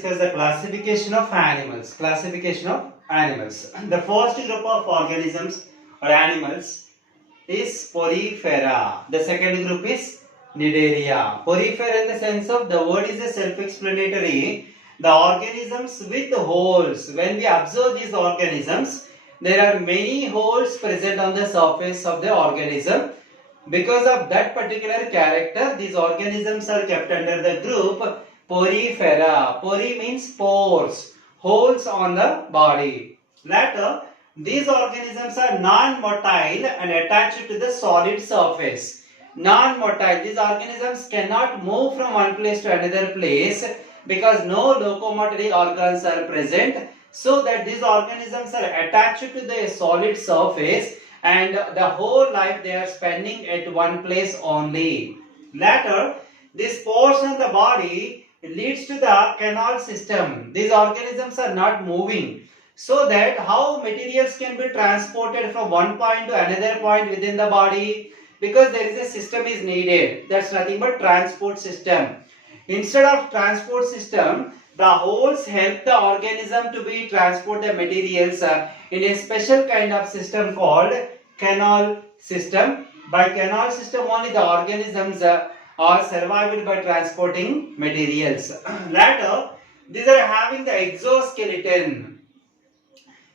discuss the classification of animals. Classification of animals. The first group of organisms or animals is Porifera. The second group is Cnidaria. Porifera in the sense of the word is a self-explanatory. The organisms with holes. When we observe these organisms, there are many holes present on the surface of the organism. Because of that particular character, these organisms are kept under the group Porifera. Pori means pores, holes on the body. Later, these organisms are non-motile and attached to the solid surface. Non-motile, these organisms cannot move from one place to another place because no locomotory organs are present, so that these organisms are attached to the solid surface and the whole life they are spending at one place only. Later, this pores on the body leads to the canal system. These organisms are not moving, so that how materials can be transported from one point to another point within the body, because there is a system is needed. That's nothing but transport system. Instead of transport system, the holes help the organism to be transport the materials in a special kind of system called canal system. By canal system only the organisms are survived by transporting materials. Later, these are having the exoskeleton.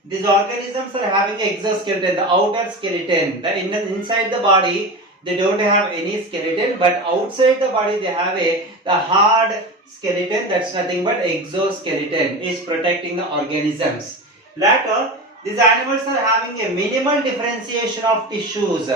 These organisms are having exoskeleton, the outer skeleton. The inside the body they don't have any skeleton, but outside the body they have the hard skeleton. That's nothing but exoskeleton is protecting the organisms. Later, these animals are having a minimal differentiation of tissues.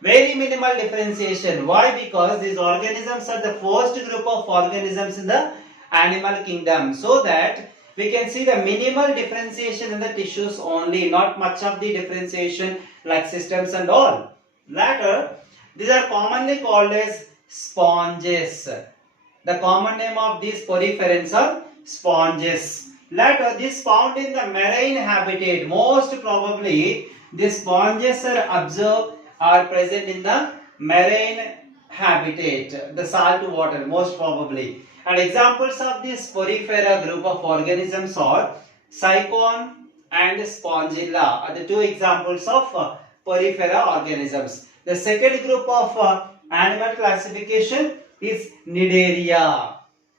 Very minimal differentiation. Why? Because these organisms are the first group of organisms in the animal kingdom. So that we can see the minimal differentiation in the tissues only, not much of the differentiation like systems and all. Later, these are commonly called as sponges. The common name of these poriferans are sponges. Later, this found in the marine habitat. Most probably, these sponges are present in the marine habitat, the salt water, most probably. And examples of this porifera group of organisms are cyclone and spongilla are the two examples of porifera organisms. The second group of animal classification is Cnidaria.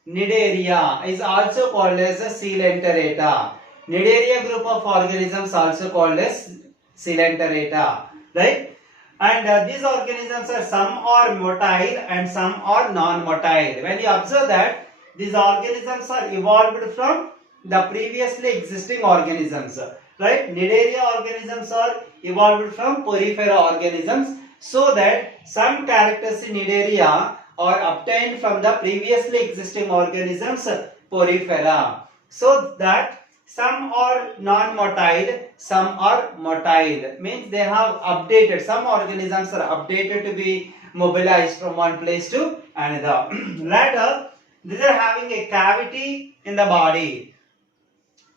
Cnidaria is also called as a Coelenterata. Cnidaria group of organisms also called as Coelenterata, right? And these organisms are some are motile and some are non-motile. When you observe that these organisms are evolved from the previously existing organisms, right? Cnidaria organisms are evolved from porifera organisms, so that some characters in Cnidaria are obtained from the previously existing organisms porifera, so that some are non-motile, some are motile. Means they have updated, some organisms are updated to be mobilized from one place to another. Later, these are having a cavity in the body.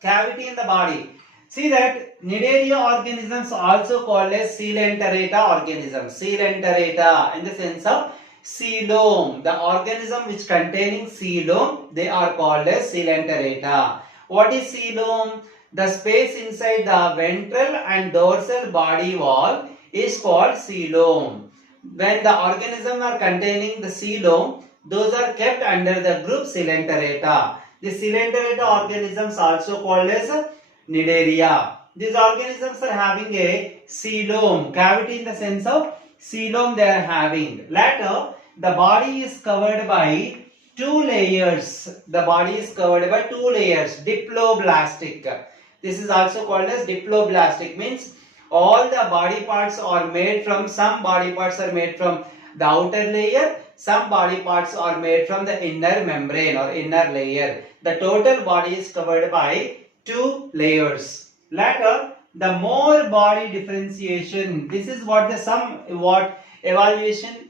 Cavity in the body. See that Cnidaria organisms also called as Coelenterata organisms. Coelenterata in the sense of coelom. The organism which containing coelom, they are called as Coelenterata. What is coelom? The space inside the ventral and dorsal body wall is called coelom. When the organism are containing the coelom, those are kept under the group Coelenterata. The Coelenterata organisms also called as Cnidaria. These organisms are having a coelom, cavity in the sense of coelom they are having. Later, the body is covered by two layers. The body is covered by two layers. Diploblastic. This is also called as diploblastic. Means all the body parts are made from, some body parts are made from the outer layer, some body parts are made from the inner membrane or inner layer. The total body is covered by two layers. Later, the more body differentiation. This is what the evolution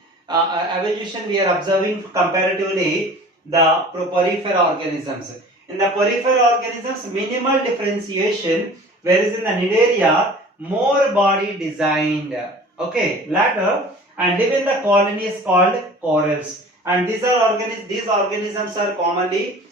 we are observing comparatively the porifera organisms. In the porifera organisms, minimal differentiation, whereas in the Cnidaria, more body designed. Okay, later, and live in the colonies called corals. And these organisms are commonly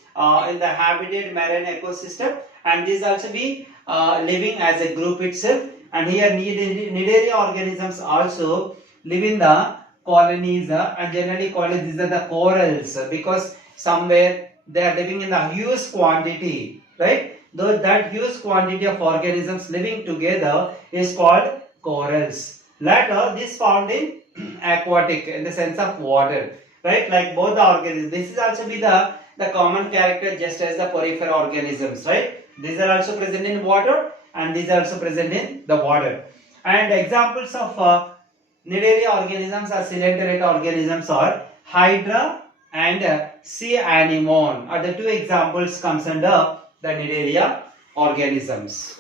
in the habitat marine ecosystem, and these also be living as a group itself. And here Cnidaria organisms also live in the colonies, and generally called these are the corals, because somewhere they are living in the huge quantity, right? Though that huge quantity of organisms living together is called corals. Later, this found in aquatic, in the sense of water, right? Like both the organisms. This is also be the common character, just as the porifera organisms, right? These are also present in water, and these are also present in the water. And examples of Cnidaria organisms or ciliated organisms are Hydra and sea anemone are the two examples comes under the Cnidaria organisms.